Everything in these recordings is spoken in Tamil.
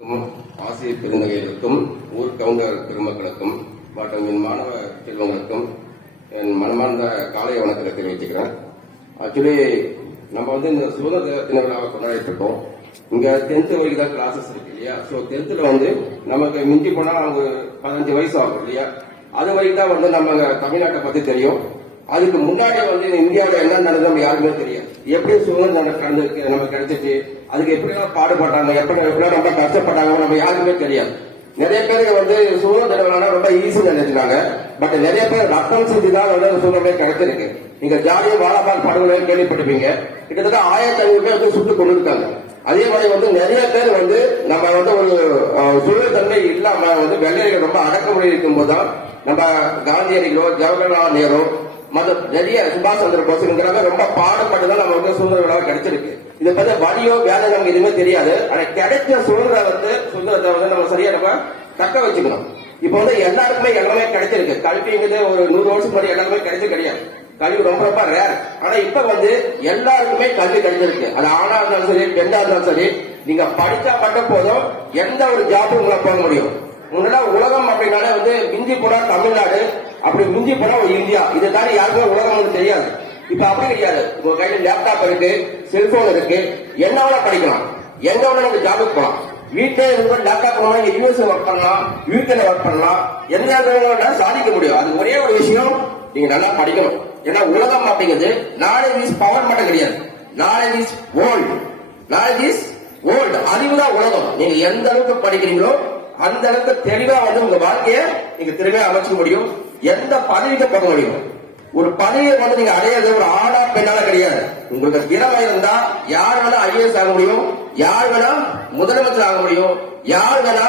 ஆசிரியர் பெருந்தகைகளுக்கும் ஊர் கவுண்டர் பெருமக்களுக்கும் மற்றும் என் மாணவ செல்வங்களுக்கும் என் மனமார்ந்த காலை வணக்கத்தை தெரிவிச்சுக்கிறேன். ஆக்சுவலி நம்ம இந்த சுதந்திர தின விழாவை கொண்டாடிட்டு இருக்கோம். இங்க 10th வரைக்கும் தான் கிளாஸஸ் இருக்கு இல்லையா? ஸோ 10th நமக்கு மிஞ்சி போனா அவங்க 15 வயசு ஆகும் இல்லையா? அது வரைக்கும் தான் நம்ம தமிழ்நாட்டை பத்தி தெரியும். அதுக்கு முன்னாடி இந்தியாவில் என்ன நடந்தது யாருமே தெரியாது. எப்படி சுதந்திரம் நமக்கு கிடைச்சிச்சு, அதுக்கு எப்படிலாம் பாடுபட்டாங்க, எப்படிலாம் ரொம்ப கஷ்டப்பட்டாங்க நம்ம யாருக்குமே தெரியாது. நிறைய பேருக்கு சுதந்திரம் ரொம்ப ஈஸி நினைச்சிருக்காங்க. பட் நிறைய பேர் ரத்தம் செஞ்சு தான் சுதந்திரம் கிடைச்சிருக்கு. நீங்க ஜாலியா வாழபால் படுகொலை கேள்விப்பட்டிருப்பீங்க. கிட்டத்தட்ட 1500 பேர் சுட்டு கொண்டு இருக்காங்க. அதே மாதிரி நிறைய பேர் நம்ம ஒரு சுதந்திரத்தன்மை இல்லாம வெள்ளையர்கள் ரொம்ப அடக்குமுறை இருக்கும் போதுதான் நம்ம காந்தியடிகளோ ஜவஹர்லால் நேரு நிறைய சுபாஷ் சந்திர போஸ் ரொம்ப பாடுபட்டுதான் நம்ம சுதந்திர விழா கிடைச்சிருக்கு. இதை பத்தி வழியோ வேலை நமக்கு எதுவுமே தெரியாது. ஆனா கிடைச்ச சுதந்திரத்தை நம்ம சரியா நம்ம தக்க வச்சுக்கணும். இப்ப எல்லாருக்குமே எல்லாமே கிடைச்சிருக்கு. கல்விங்கிறது ஒரு 100 வருஷம் முன்னாடி எல்லாருமே கிடைச்சு கிடையாது. கல்வி ரொம்ப ரொம்ப ரேர். ஆனா இப்ப எல்லாருக்குமே கல்வி கிடைச்சிருக்கு. அது ஆணா இருந்தாலும் சரி பெண்ணா இருந்தாலும் சரி, நீங்க படிச்சா மட்டும் போதும் எந்த ஒரு ஜாபும் உங்களை போக முடியும். முன்னாடி உலகம் அப்படின்னாலே மிஞ்சி போனா தமிழ்நாடு, அப்படி மிஞ்சி போனா ஒரு இந்தியா. இதை தாண்டி யாருக்குமே உலகம் தெரியாது. இப்ப அப்படி கிடையாது. உங்க கையில லேப்டாப் இருக்கு, செல்போன் இருக்கு, என்ன வேணா படிக்கலாம், எங்க வேணா நீங்க ஜாபுக்கு போகலாம். வீட்டிலே லேப்டாப் யூஎஸ் ஒர்க் பண்ணலாம், யூகேல ஒர்க் பண்ணலாம், எந்த சாதிக்க முடியும். அது ஒரே ஒரு விஷயம், நீங்க நல்லா படிக்கணும். ஏன்னா உலகம் அப்படிங்கிறது நாலேஜ் இஸ் பவர் மட்டும் கிடையாது, knowledge is world. Knowledge is world, அறிவுதான் உலகம். நீங்க எந்த அளவுக்கு படிக்கிறீங்களோ அந்த அளவுக்கு தெளிவா உங்க வாழ்க்கையை நீங்க திறமையா அமைச்சுக்க முடியும். எந்த பதவிக்கு போக முடியும். ஒரு பதவியை நீங்க அடையிறது ஒரு ஆணா பெண்ணால கிடையாது. உங்களுக்கு திறமை இருந்தா யார் வேணா ஐஏஎஸ் ஆக முடியும், யார் வேணா முதலமைச்சர் ஆக முடியும், யார் வேணா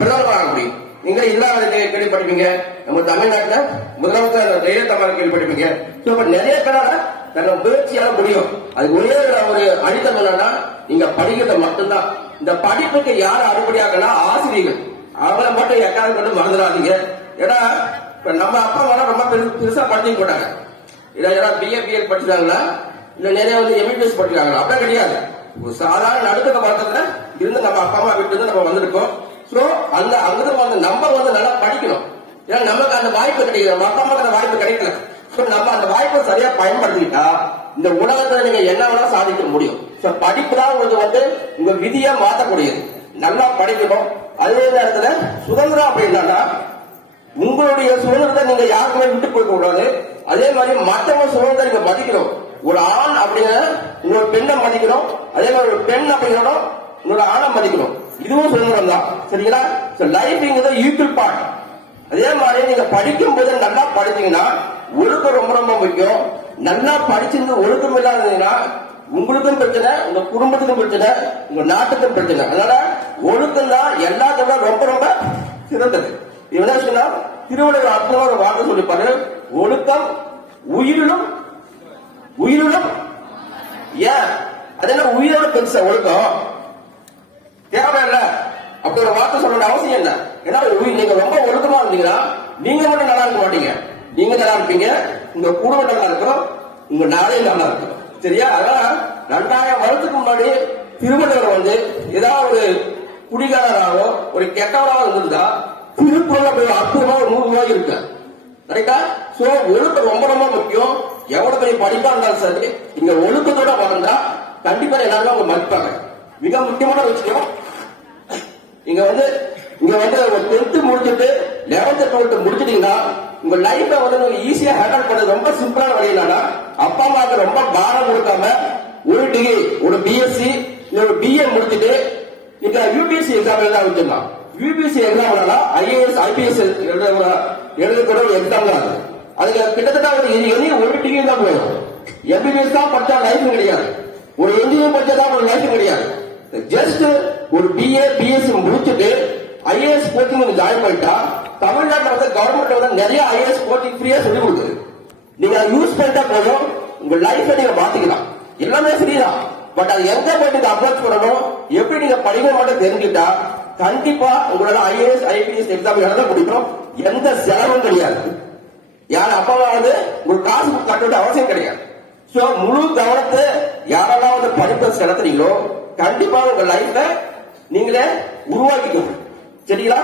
பிரதமர் ஆக முடியும். நீங்க இல்லாத கேள்விப்பட்டிருப்பீங்க. நம்ம தமிழ்நாட்டில் முதலமைச்சர் ஜெயலலிதா கேள்விப்பட்டிருப்பீங்க. நிறைய பேரால தன்னை முயற்சியால முடியும். அது ஒரே ஒரு அடித்தம் என்னன்னா நீங்க படிக்கிறது மட்டும்தான். இந்த படிப்புக்கு யார் அறுபடியாகனா ஆசிரியர்கள். அவங்கள மட்டும் எக்காவது கொண்டு மறந்துடாதீங்க. ஏன்னா நம்ம அப்பா ரொம்ப பெருசா படிக்க போட்டாங்க. பிஏ பிஎல் படிச்சாங்களா இல்ல நிறைய எம்பிபிஎஸ் படிக்கிறாங்களா? அப்படியே கிடையாது. ஒரு சாதாரண நடுத்தர வர்க்கத்துல இருந்து நம்ம அப்பா அம்மா வீட்டு நம்ம வந்திருக்கோம். சோ அந்த அங்கிருந்து நம்ம நல்லா படிக்கணும். ஏன்னா நமக்கு அந்த வாய்ப்பு கிடைக்கல, நம்ம அப்பா அம்மாக்கு அந்த வாய்ப்பு கிடைக்கல. நம்ம அந்த வாய்ப்பை சரியா பயன்படுத்திக்கிட்டா இந்த உலகத்துல நீங்க என்ன வேணா சாதிக்க முடியும். படிப்பு தான் உங்களுக்கு உங்க விதியா மாற்றக்கூடியது. நல்லா படிக்கணும். அதே நேரத்துல சுதந்திரம் அப்படின்னா உங்களுடைய சுதந்திரத்தை நீங்க யாருக்குமே விட்டு போய்க்க கூடாது. அதே மாதிரி மற்றவங்க சுதந்திரத்தை நீங்க மதிக்கணும். ஒரு ஆண் அப்படிங்கிற இன்னொரு பெண்ணை மதிக்கணும். அதே மாதிரி ஒரு பெண் அப்படிங்கிற இன்னொரு ஆணை மதிக்கணும். இதுவும் சுதந்திரம் தான். சரிங்களா? லைஃப்ங்கிறது ஈக்குவல் பார்ட். அதே மாதிரி நீங்க படிக்கும் போது நல்லா படிச்சீங்கன்னா ஒழுக்கம் ரொம்ப ரொம்ப முக்கியம். நல்லா படிச்சிருந்து ஒழுக்கம் இல்லாதீங்கன்னா உங்களுக்கும் பிரச்சனை, உங்க குடும்பத்துக்கும் பிரச்சனை, உங்க நாட்டுக்கும் பிரச்சனை. அதனால ஒழுக்கம் தான் எல்லாத்தோட ரொம்ப ரொம்ப சிறந்தது. இவன் சொன்னா திருவள்ளுவர் அற்புதமா ஒரு வார்த்தை சொல்லிப்பாரு, ஒழுக்கம் உயிரிலும் உயிரிலும். ஏன் அதெல்லாம் உயிரோட பெருசா ஒழுக்கம் தேவையில்ல அப்படி ஒரு வார்த்தை சொல்ற அவசியம் என்ன? ஏன்னா நீங்க ரொம்ப ஒழுக்கமா இருந்தீங்கன்னா நீங்க மட்டும் நல்லா இருக்க மாட்டீங்க. நீங்க நல்லா இருப்பீங்க, உங்க குடும்பம் நல்லா இருக்கும், உங்க நாடே நல்லா இருக்கும். சரியா? அதனால 2000 வருஷத்துக்கு முன்னாடி திருவள்ளுவர் ஏதாவது ஒரு குடிகாரராகவோ ஒரு கெட்டவராக இருந்திருந்தா திருக்குறள் அற்புதமா ஒரு 100 ரூபாய் இருக்கு. கரெக்டா? சோ ஒழுக்கம் ரொம்ப ரொம்ப முக்கியம். எவ்வளவு பெரிய படிப்பா இருந்தாலும் சரி, இங்க ஒழுக்கத்தோட வளர்ந்தா கண்டிப்பா எல்லாருமே அவங்க மதிப்பாங்க. மிக முக்கியமான விஷயம், இங்க இங்க ஒரு 10th முடிச்சுட்டு 11th 12th முடிச்சிட்டீங்கன்னா உங்க லைஃப்ல நீங்க ஈஸியா ஹேண்டில் பண்றது ரொம்ப சிம்பிளான வழி என்னன்னா, அப்பா அம்மாவுக்கு ரொம்ப பாரம் கொடுக்காம ஒரு டிகிரி, ஒரு பிஎஸ்சி இல்ல ஒரு பிஏ முடிச்சுட்டு நீங்க யூபிஎஸ்சி எக்ஸாம் எழுத வச்சிடலாம். யூபிஎஸ்சி எக்ஸாம் ஐஏஎஸ் ஐபிஎஸ் எழுதக்கூட ஒரு எக்ஸாம் தான். அதுக்கு கிட்டத்தட்ட ஒரு டிகிரி தான் போயிடும். எம்பிபிஎஸ் தான் படிச்சா லைஃப் கிடையாது, ஒரு என்ஜினியர் படிச்சா ஒரு லைஃப் கிடையாது. ஜஸ்ட் ஒரு பிஏ பிஎஸ்சி முடிச்சுட்டு ஐஏஎஸ் கோச்சிங் ஜாயின் பண்ணிட்டா தமிழ்நாட்டில் கவர்மெண்ட் நிறைய ஐஏஎஸ் கோச்சிங் ஃப்ரீயா சொல்லி கொடுக்குது. நீங்க யூஸ் பண்ணிட்டா போதும், உங்க லைஃப் நீங்க மாத்திக்கலாம். எல்லாமே ஃப்ரீதான். பட் அது எங்க போயிட்டு அப்ரோச் பண்ணணும், எப்படி நீங்க படிக்க மட்டும் தெரிஞ்சுட்டா கண்டிப்பா உங்களால ஐஏஎஸ் ஐபிஎஸ் எக்ஸாம் எழுத முடியும். எந்த செலவும் கிடையாது. யார் அப்பாவா ஒரு காசு கட்ட அவசியம் கிடையாது. சோ முழு கவனத்தை யாரெல்லாம் படிப்பை செலுத்துறீங்களோ கண்டிப்பா உங்க லைஃப்ல நீங்களே உருவாக்கிக்கோங்க. சரிங்களா?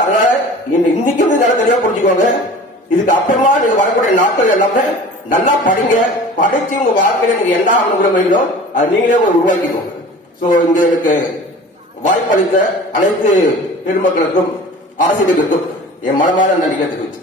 அதனால இன்னைக்கு வந்து நல்லா தெளிவா புரிஞ்சுக்கோங்க. இதுக்கு அப்புறமா நீங்க வரக்கூடிய நாட்கள் எல்லாமே நல்லா படிங்க. படிச்சு உங்க வாழ்க்கையில நீங்க என்ன அனுகூலம் வேணும் அது நீங்களே உருவாக்கிக்கோங்க. சோ இங்க எனக்கு வாய்ப்பளித்த அனைத்து பெருமக்களுக்கும் ஆசிரியர்களுக்கும் என் மனமான நன்றி தெரிவிச்சு